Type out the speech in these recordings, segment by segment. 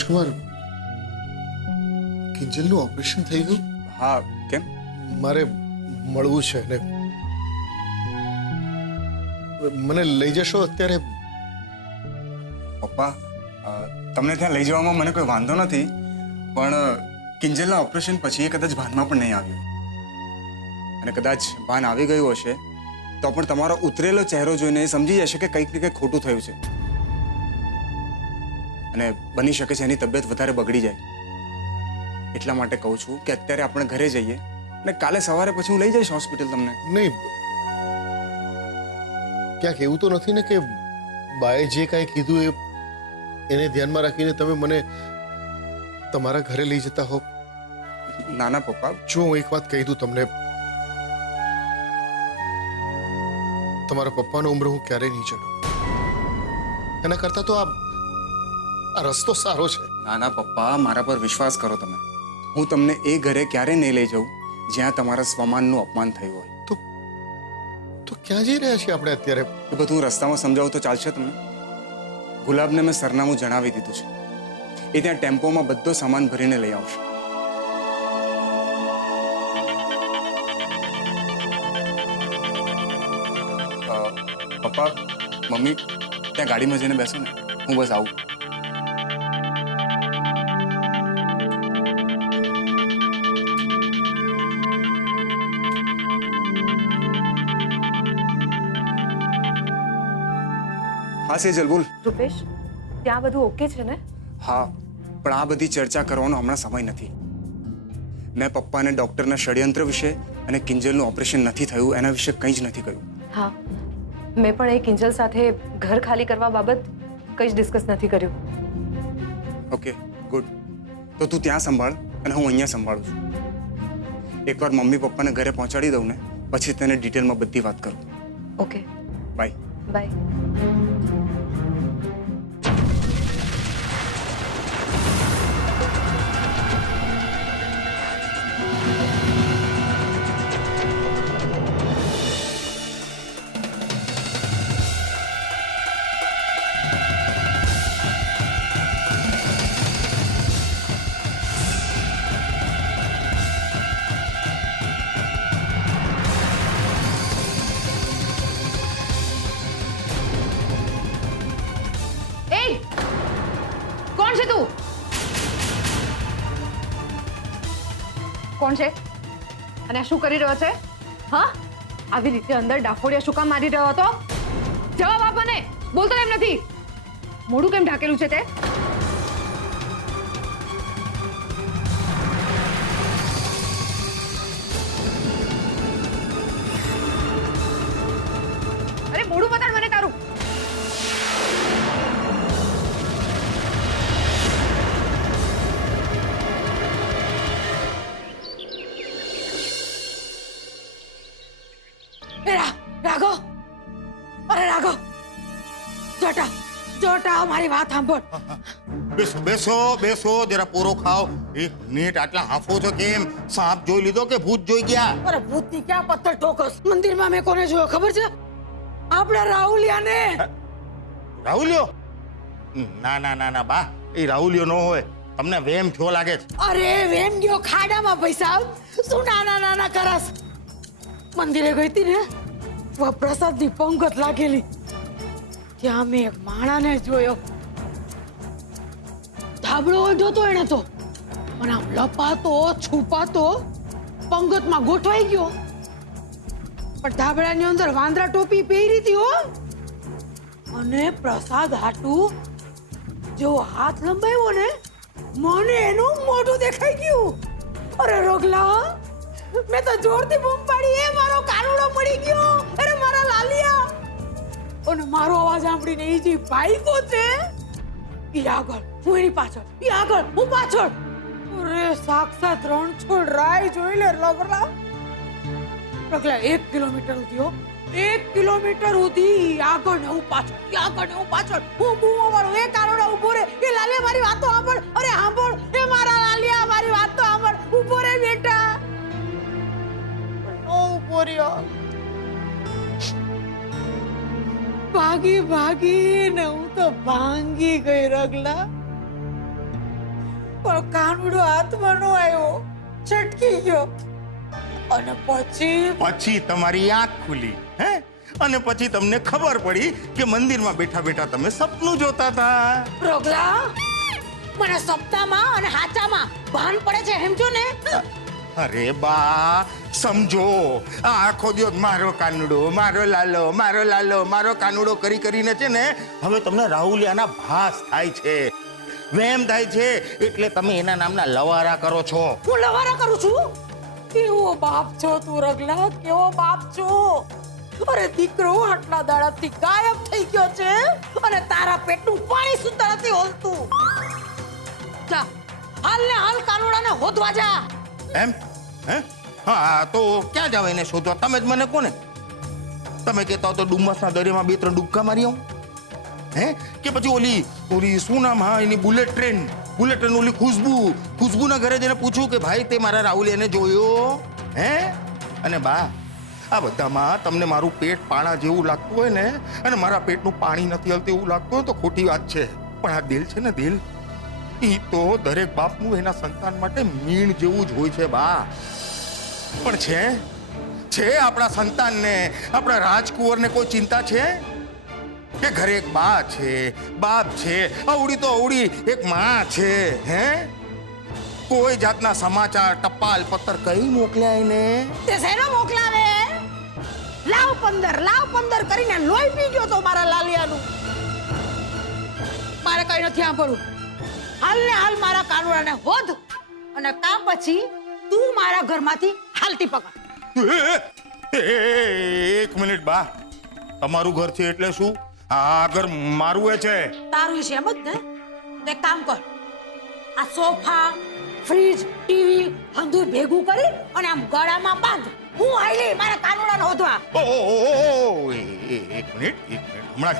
રાજકુમાર, કિંજલનું operation થઈ ગયું? હા, કેમ? મારે મળવું છે ને મને લઈ જશો અત્યારે? પપ્પા, તમને ત્યાં લઈ જવામાં મને કોઈ વાંધો નથી, પણ કિંજલના ઓપરેશન પછી એ કદાચ ભાનમાં પણ નહીં આવ્યું, અને કદાચ ભાન આવી ગયું હશે તો પણ તમારો ઉતરેલો ચહેરો જોઈને એ સમજી જશે કે કંઈક ને કંઈક ખોટું થયું છે, અને બની શકે છે એની તબિયત વધારે બગડી જાય. એટલા માટે કહું છું કે અત્યારે આપણે ઘરે જઈએ અને કાલે સવારે પછી હું લઈ જઈશ હોસ્પિટલ તમને. નહીં, ક્યાંક એવું તો નથી ને કે બાએ જે કાંઈ કીધું એને ધ્યાનમાં રાખીને તમે મને તમારા ઘરે લઈ જતા હો? ના ના પપ્પા. જો હું એક વાત કહી દઉં તમને, તમારા પપ્પાનો ઉંમર હું ક્યારેય નહીં ચડું. એના કરતા તો આ રસ્તો સારો છે. ના ના પપ્પા, મારા પર વિશ્વાસ કરો તમે. હું તમને એ ઘરે ક્યારે નહીં લઈ જાઉં જ્યાં તમારા સ્વમાનનું અપમાન થયું હોય. તો ક્યાં જઈ રહ્યા છીએ આપણે અત્યારે? એ બધું રસ્તામાં સમજાવું તો ચાલશે તમને? ગુલાબને મેં સરનામું જણાવી દીધું છે. એ ત્યાં ટેમ્પોમાં બધો સામાન ભરીને લઈ આવશે. પપ્પા, મમ્મી ત્યાં ગાડીમાં જઈને બેસો ને, હું બસ આવું. હા સેજલ, બોલ. રૂપેશ, ત્યાં બધું ઓકે છે ને? હા, પણ આ બધી ચર્ચા કરવાનો હમણાં સમય નથી. મેં પપ્પાને ડોક્ટરના ષડયંત્ર વિશે અને કિંજલનું ઓપરેશન નથી થયું એના વિશે કંઈ જ નથી કહ્યું. હા, મેં પણ એ કિંજલ સાથે ઘર ખાલી કરવા બાબત કંઈ જ ડિસ્કસ નથી કર્યું. Okay, good. તો તું ત્યાં સંભાળ અને હું અહીંયા સંભાળું છું. એકવાર મમ્મી પપ્પાને ઘરે પહોંચાડી દઉં ને પછી તેને ડિટેલમાં બધી વાત કરું. Okay, bye. બાય. કોણ છે તું? કોણ છે અને આ શું કરી રહ્યો છે? હા, આવી રીતે અંદર ડાફોડિયા શું કામ મારી રહ્યો હતો? જવાબ આપ મને. બોલતો કેમ નથી? મોઢું કેમ ઢાકેલું છે તે? અરે મોઢું બતાડ મને તારું. રાઘવ, અરે રાઘવ, જોટા જોટા મારી વાત સાંભળ. બેસો બેસો બેસો, જરા પૂરો ખાઓ. એક મિનિટ, આટલા હાફો છો કેમ? સાપ જોઈ લીધો કે ભૂત જોઈ ગયા? અરે ભૂતની ક્યાં પથ્થર ઠોકસ? મંદિરમાં મેં કોને જોયો ખબર છે? આપણા રાહુલિયાને. રાહુલિયો? ના ના ના ના બા, એ રાહુલિયો ન હોય. તમને વેમ થયો લાગે છે. અરે વેમ ગયો ખાડામાં પૈસા. શું નાના નાના કરસ? મંદિરે ગઈ હતી ને, પ્રસાદની પંગત લાગેલી. ત્યાં મેં એક માણાને જોયો. ધાબળો ઓઢ્યો તો એને તો, પણ આમ લપાતો છુપાતો પંગતમાં ગોઠવાઈ ગયો. પણ ધાબળાની અંદર વાંદરા ટોપી પહેરી હતી હો. અને પ્રસાદ હાટું જો હાથ લંબાવ્યો ને, મને એનું મોઢું દેખાઈ ગયું. અરે રોગલા, મેં તો જોરથી બૂમ પાડી, એ મારો કાનુડો પડી ગયો. અરે મારા લાલિયા. અને મારો અવાજ સાંભળીને એ જે ભાઈકો છે, એ આગળ, હું એની પાછળ, એ આગળ, હું પાછળ. અરે સાક્ષાત રણછોડ રાય જોઈ લે લગલા. રગલા 1 કિલોમીટર સુધી, 1 કિલોમીટર સુધી આગળ ને હું પાછળ, આગળ ને હું પાછળ. હું બૂમો વાળો, એ કાનુડો ઉભો રે. એ લાલિયા મારી વાત તો સાંભળ. અરે સાંભળ, એ મારા લાલિયા મારી વાત તો સાંભળ. ઉભો રે બેટા. ઉભો રહ્યો. ભાગી ભાગી ને હું તો ભાંગી ગઈ રગલા. પણ કાનુડો હાથમાં નો આવ્યો, છટકી ગયો. અને પછી તમારી આંખ ખુલી, હે? અને પછી તમને ખબર પડી કે મંદિરમાં બેઠા બેઠા તમે સપનું જોતા હતા. રોગલા, મને સપનામાં અને હાચામાં ભાન પડે છે, સમજો ને? અરે બા, સમજો. આ આખો દિવસ મારો કાનુડો, મારો લાલો, મારો લાલો, મારો કાનુડો કરી કરીને છે ને હવે તમને રાહુલિયાના ભાસ થાય છે, વેમ થાય છે, એટલે તમે એના નામના લવારા કરો છો. હું લવારા કરું છું? કેવો બાપ છો તું રગલા, કેવો બાપ છો? અરે દીકરો આટલા દાડાથી ગાયબ થઈ ગયો છે અને તારા પેટનું પાણી સુદ્ધા નથી હોલતું. જા, હાલ ને હાલ કાનુડાને હોદવા જા. એમ? હે? હા, તો ક્યાં જાવ એને શોધવા? તમે જ મને કોને? તમે કહેતા હો તો ડુમ્મસના દરિયામાં 2-3 ડૂબકા મારી આવું, હે? કે પછી ઓલી શું નામ, હા, એની બુલેટ ટ્રેન ઓલી ખુશ્બુના ઘરે જઈને પૂછું કે ભાઈ તે મારા રાહુલિયાને જોયો, હે? અને બા, આ બધામાં તમને મારું પેટ પાણા જેવું લાગતું હોય ને, અને મારા પેટનું પાણી નથી હલતું એવું લાગતું હોય તો ખોટી વાત છે. પણ આ દિલ છે ને, દિલ, એ તો દરેક બાપનું એના સંતાન માટે મીણ જેવું જ હોય છે બા. પણ છે આપણા સંતાનને, આપણા રાજકુંવરને કોઈ ચિંતા છે કે ઘરે એક બા છે, બાપ છે, અવળી તો અવળી એક માં છે, હે? કોઈ જાતના સમાચાર, ટપાલ પત્ર કઈ મોકલ્યા એને? તે શેનો મોકલાવે? લાવ 15 કરીને લોહી પી ગયો તો મારા લાલિયાનું. મારે કઈ નથી સાંભળવું. હાલ ને હાલ મારા કાનુડાને હોદ, અને કામ પછી તું મારા ઘરમાંથી હાલતી પકડ. એક મિનિટ બા, તમારું ઘર છે એટલે શું? આ ઘર મારું છે. તારું છે એમ જ ને? તે કામ કર, આ સોફા, ફ્રીજ, ટીવી હંધું ભેગું કરી અને આમ ગળામાં બાંધ. હું આઈલી મારા કાનુડાને હોદવા. એક મિનિટ હમણાં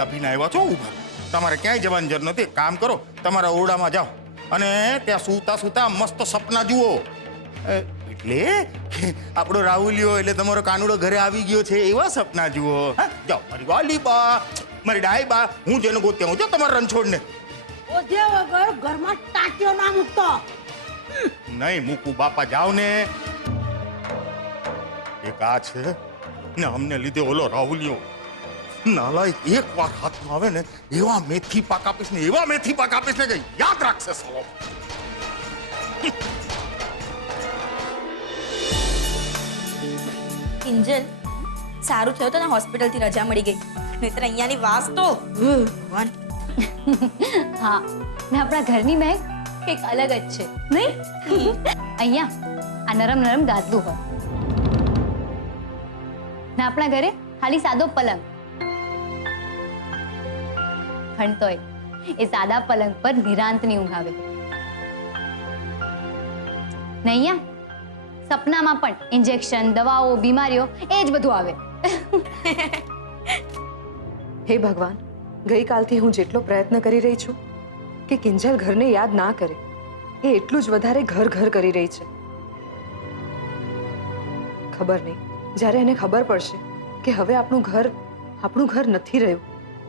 આપીને આવ્યા છો. ઉભા, તમારે ક્યાંય જવાની જરૂર નથી. કામ કરો, તમારા ઓરડામાં જાઓ અને ત્યાં સૂતા મસ્ત સપના જુઓ. એટલે આપણો રાહુલિયો એટલે તમારો કાનુડો ઘરે આવી ગયો છે એવા સપના જુઓ. જાઓ મારી વાલી બા, મારી ડાઈ બા, હું જેને ગોત્યા હું જો તમારા રણછોડને. ઓધ્યા વગર ઘરમાં ટાંટિયો ના મૂકતો. નહીં મૂકું બાપા, જાઓ ને. એક આ છે ને અમને લીધે ઓલો રાહુલિયો નાલાયક એક વાર હાથમાં આવે ને એવા મેથી પાક આપીશ ને કે યાદ રાખશે સાલો. કિંજલ, સારું થયું તને હોસ્પિટલથી રજા મળી ગઈ, નહીતર અહીંયાની વાસ તો ભગવાન. હા, ને આપણા ઘરની મહેક કંઈક અલગ જ છે નહીં? અહીંયા આ નરમ નરમ ગાદલું હોય ને આપણા ઘરે ખાલી સાદો પલંગ, પણ તોય એ સાદા પલંગ પર નિરાંતની ઊંઘ આવે. ને અહીંયા સપનામાં પણ ઇન્જેક્શન, દવાઓ, બીમારીઓ એ જ બધું આવે. હે ભગવાન, ગઈકાલથી હું જેટલો પ્રયત્ન કરી રહી છું કે કિંજલ ઘરને યાદ ના કરે, એ એટલું જ વધારે ઘર કરી રહી છે. ખબર નહીં, જ્યારે એને ખબર પડશે કે હવે આપણું ઘર નથી રહ્યું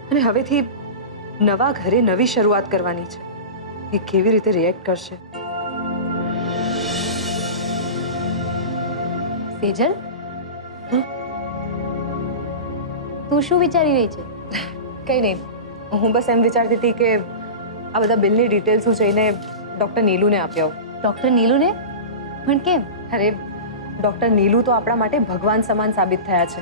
અને હવેથી નવા ઘરે નવી શરૂઆત કરવાની છે, એ કેવી રીતે રિએક્ટ કરશે? સેજલ, તું શું વિચારી રહી છે? કંઈ નહીં, હું બસ એમ વિચારતી હતી કે આ બધા બિલની ડિટેલ્સ હું જઈને ડૉક્ટર નીલુને આપી આવું. ડૉક્ટર નીલુને? પણ કેમ? અરે ડૉક્ટર નીલુ તો આપણા માટે ભગવાન સમાન સાબિત થયા છે.